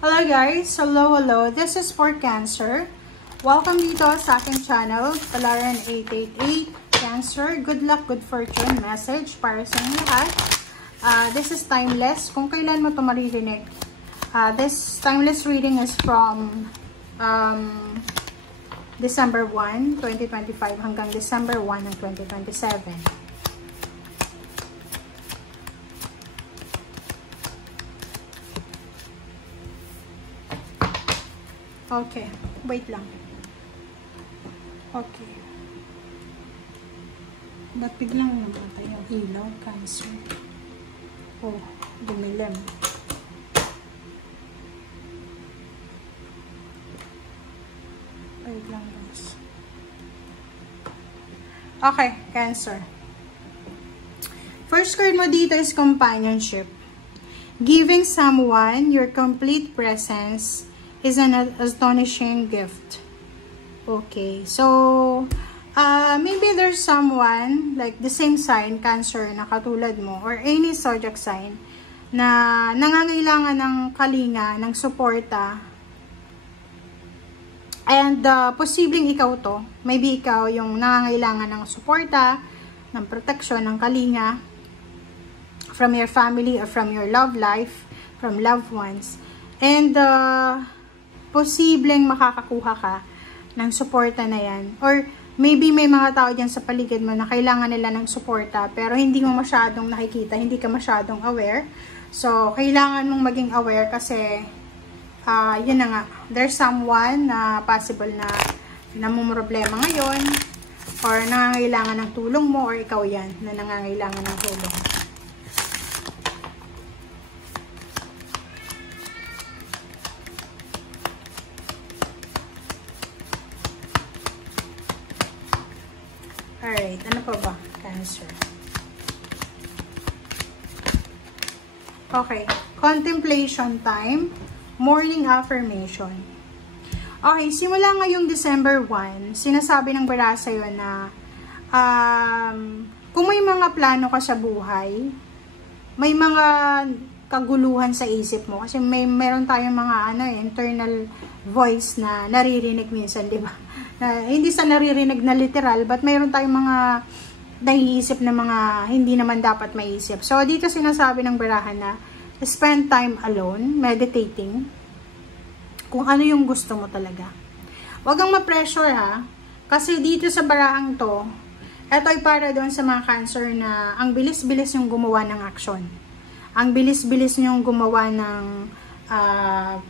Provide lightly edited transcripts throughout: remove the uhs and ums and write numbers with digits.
Hello guys! Hello! This is for Cancer. Welcome dito sa aking channel, Palaran888 Cancer. Good luck, good fortune message para sa inyo lahat. This is timeless. Kung kailan mo ito maririnig. This timeless reading is from December 1, 2025 hanggang December 1 ng 2027. Okay, wait lang. Okay. Ba't biglang namatay yung ilaw? Cancer. Oh, dumilim. Wait lang guys. Okay, Cancer. First card mo dito is companionship. Giving someone your complete presence is an astonishing gift. Okay, so maybe there's someone like the same sign, Cancer, na katulad mo, or any zodiac sign na nangangailangan ng kalinga, ng suporta, and posibleng ikaw to, maybe ikaw yung nangangailangan ng suporta, ng protection, ng kalinga from your family or from your love life, from loved ones, and posibleng makakakuha ka ng suporta na yan. Or maybe may mga tao dyan sa paligid mo na kailangan nila ng suporta pero hindi mo masyadong nakikita, hindi ka masyadong aware. So, kailangan mong maging aware kasi yun na nga, there's someone na possible na namumroblema ngayon or nangangailangan ng tulong mo, or ikaw yan na nangangailangan ng tulong. Alright, ano pa ba? Cancer. Okay, contemplation time, morning affirmation. Okay, simula ngayong December 1, sinasabi ng bara sa'yo na kung may mga plano ka sa buhay, may mga kaguluhan sa isip mo. Kasi meron tayong mga internal voice na naririnig minsan, di ba? Hindi sa naririnig na literal, but mayroon tayong mga naiisip na mga hindi naman dapat maiisip. So, dito sinasabi ng barahan na spend time alone, meditating, kung ano yung gusto mo talaga. Huwag kang ma-pressure ha, kasi dito sa barahang to, eto ay para doon sa mga Cancer na ang bilis-bilis yung gumawa ng action. Ang bilis-bilis yung gumawa ng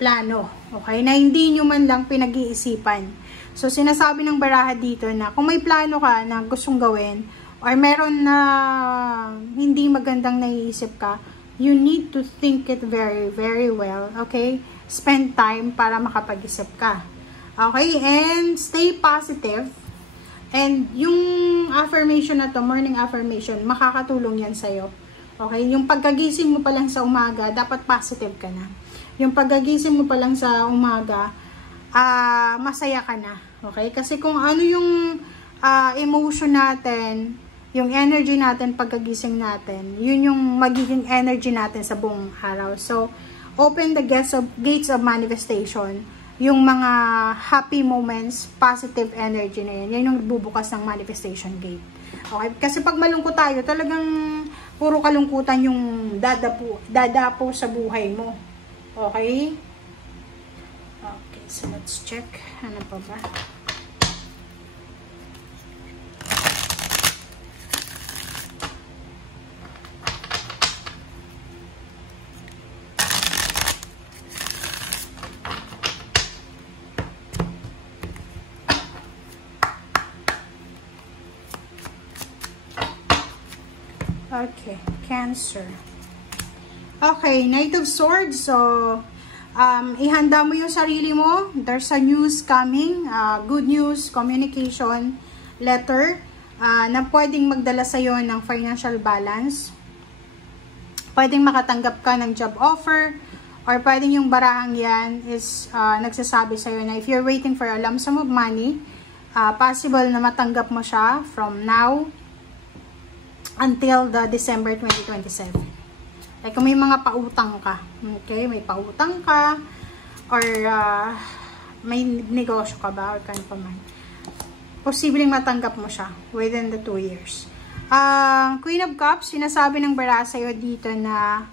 plano, okay? Na hindi nyo man lang pinag-iisipan. So, sinasabi ng baraha dito na kung may plano ka na gustong gawin or meron na hindi magandang naiisip ka, you need to think it very, very well, okay? Spend time para makapag-isip ka. Okay? And stay positive. And yung affirmation na to, morning affirmation, makakatulong yan sa'yo. Okay? Yung pagkagising mo pa lang sa umaga, dapat positive ka na. Yung pagkagising mo pa lang sa umaga, masaya ka na. Okay? Kasi kung ano yung emotion natin, yung energy natin pagkagising natin, yun yung magiging energy natin sa buong araw. So, open the gates of manifestation. Yung mga happy moments, positive energy na yan. Yan yung bubukas ng manifestation gate. Okay? Kasi pag malungkot tayo, talagang puro kalungkutan yung dadapo sa buhay mo. Okay? Okay, so let's check. Ano pa ba? Okay, Cancer. Okay, Knight of Swords. So, ihanda mo yung sarili mo. There's a news coming. Good news, communication, letter, na pwedeng magdala sa'yo ng financial balance. Pwedeng makatanggap ka ng job offer. Or pwedeng yung barahang yan is nagsasabi sa'yo na if you're waiting for a lump sum of money, possible na matanggap mo siya from now until the December 2027. Like kung may mga pautang ka, okay, may pautang ka, or may negosyo ka ba or kan pa man, posibleng matanggap mo siya within the 2 years. Queen of Cups, sinasabi ng bara sa'yo dito na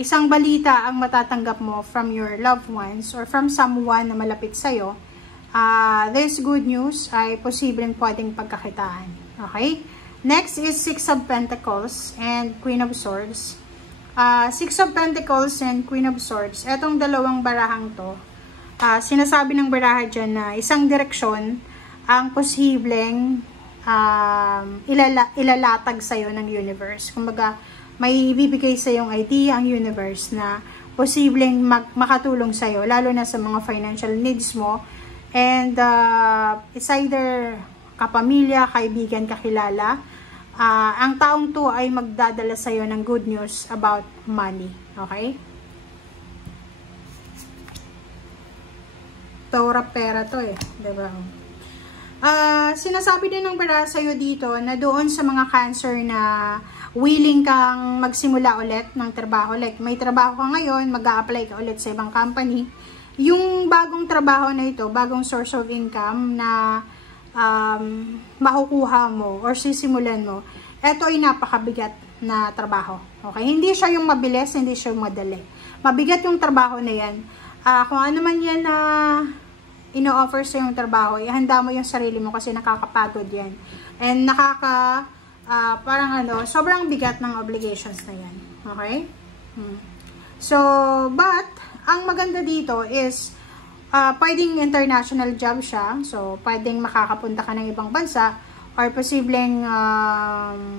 isang balita ang matatanggap mo from your loved ones or from someone na malapit sa'yo. This good news ay posibleng pwedeng pagkakitaan. Okay? Next is Six of Pentacles and Queen of Swords. Six of Pentacles and Queen of Swords. Etong dalawang barahang to, sinasabi ng baraha dyan na isang direksyon ang posibleng ilalatag sa'yo ng universe. Kumbaga, may ibibigay sa'yong idea ang universe na posibleng makatulong sa'yo, lalo na sa mga financial needs mo. And it's either kapamilya, kaibigan, kakilala. Ang taong to ay magdadala sa'yo ng good news about money. Okay? Taura pera to eh. Diba? Sinasabi din ng bara sa'yo dito na doon sa mga Cancer na willing kang magsimula ulit ng trabaho. Like, may trabaho ka ngayon, mag-a-apply ka ulit sa ibang company. Yung bagong trabaho na ito, bagong source of income na makukuha mo or sisimulan mo, ito ay napakabigat na trabaho. Okay? Hindi siya yung mabilis, hindi siya yung madali. Mabigat yung trabaho na yan. Kung ano man yan na ino-offer sa yung trabaho, ihanda mo yung sarili mo kasi nakakapagod yan. And parang sobrang bigat ng obligations na yan. Okay? So, but, ang maganda dito is, pwedeng international job siya. So, pwedeng makakapunta ka ng ibang bansa or posibleng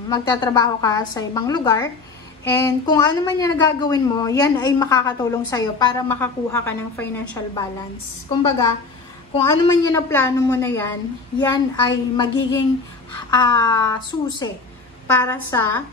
magtatrabaho ka sa ibang lugar. And kung ano man yan na gagawin mo, yan ay makakatulong sa'yo para makakuha ka ng financial balance. Kumbaga, kung ano man yan na plano mo na yan, yan ay magiging susi para sa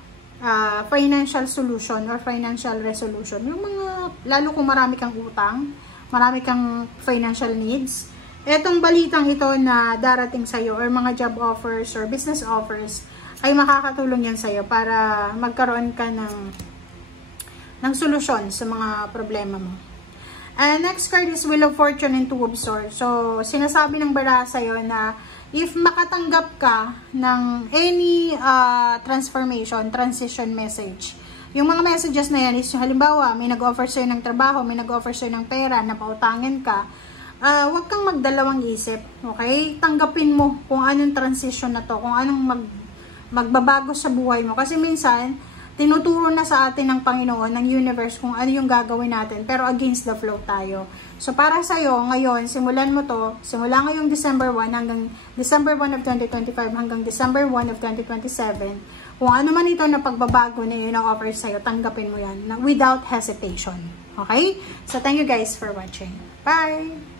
financial solution or financial resolution. Yung mga, lalo kung marami kang utang, marami kang financial needs, etong balitang ito na darating sa'yo or mga job offers or business offers, ay makakatulong yan sa'yo para magkaroon ka ng solusyon sa mga problema mo. And next card is Wheel of Fortune and Two of Swords. So, sinasabi ng bara sa'yo na if makatanggap ka ng any transition message, yung mga messages na yan is, halimbawa, may nag-offer sa'yo ng trabaho, may nag-offer sa'yo ng pera, napautangin ka, huwag kang magdalawang isip, okay? Tanggapin mo kung anong transition na to, kung anong magbabago sa buhay mo. Kasi minsan, tinuturo na sa atin ng Panginoon, ng universe, kung ano yung gagawin natin, pero against the flow tayo. So, para sa'yo, ngayon, simulan mo to, simula ngayong December 1 hanggang December 1 of 2025 hanggang December 1 of 2027, kung ano man ito na pagbabago na yun ang offer sa'yo, tanggapin mo yan without hesitation. Okay? So, thank you guys for watching. Bye!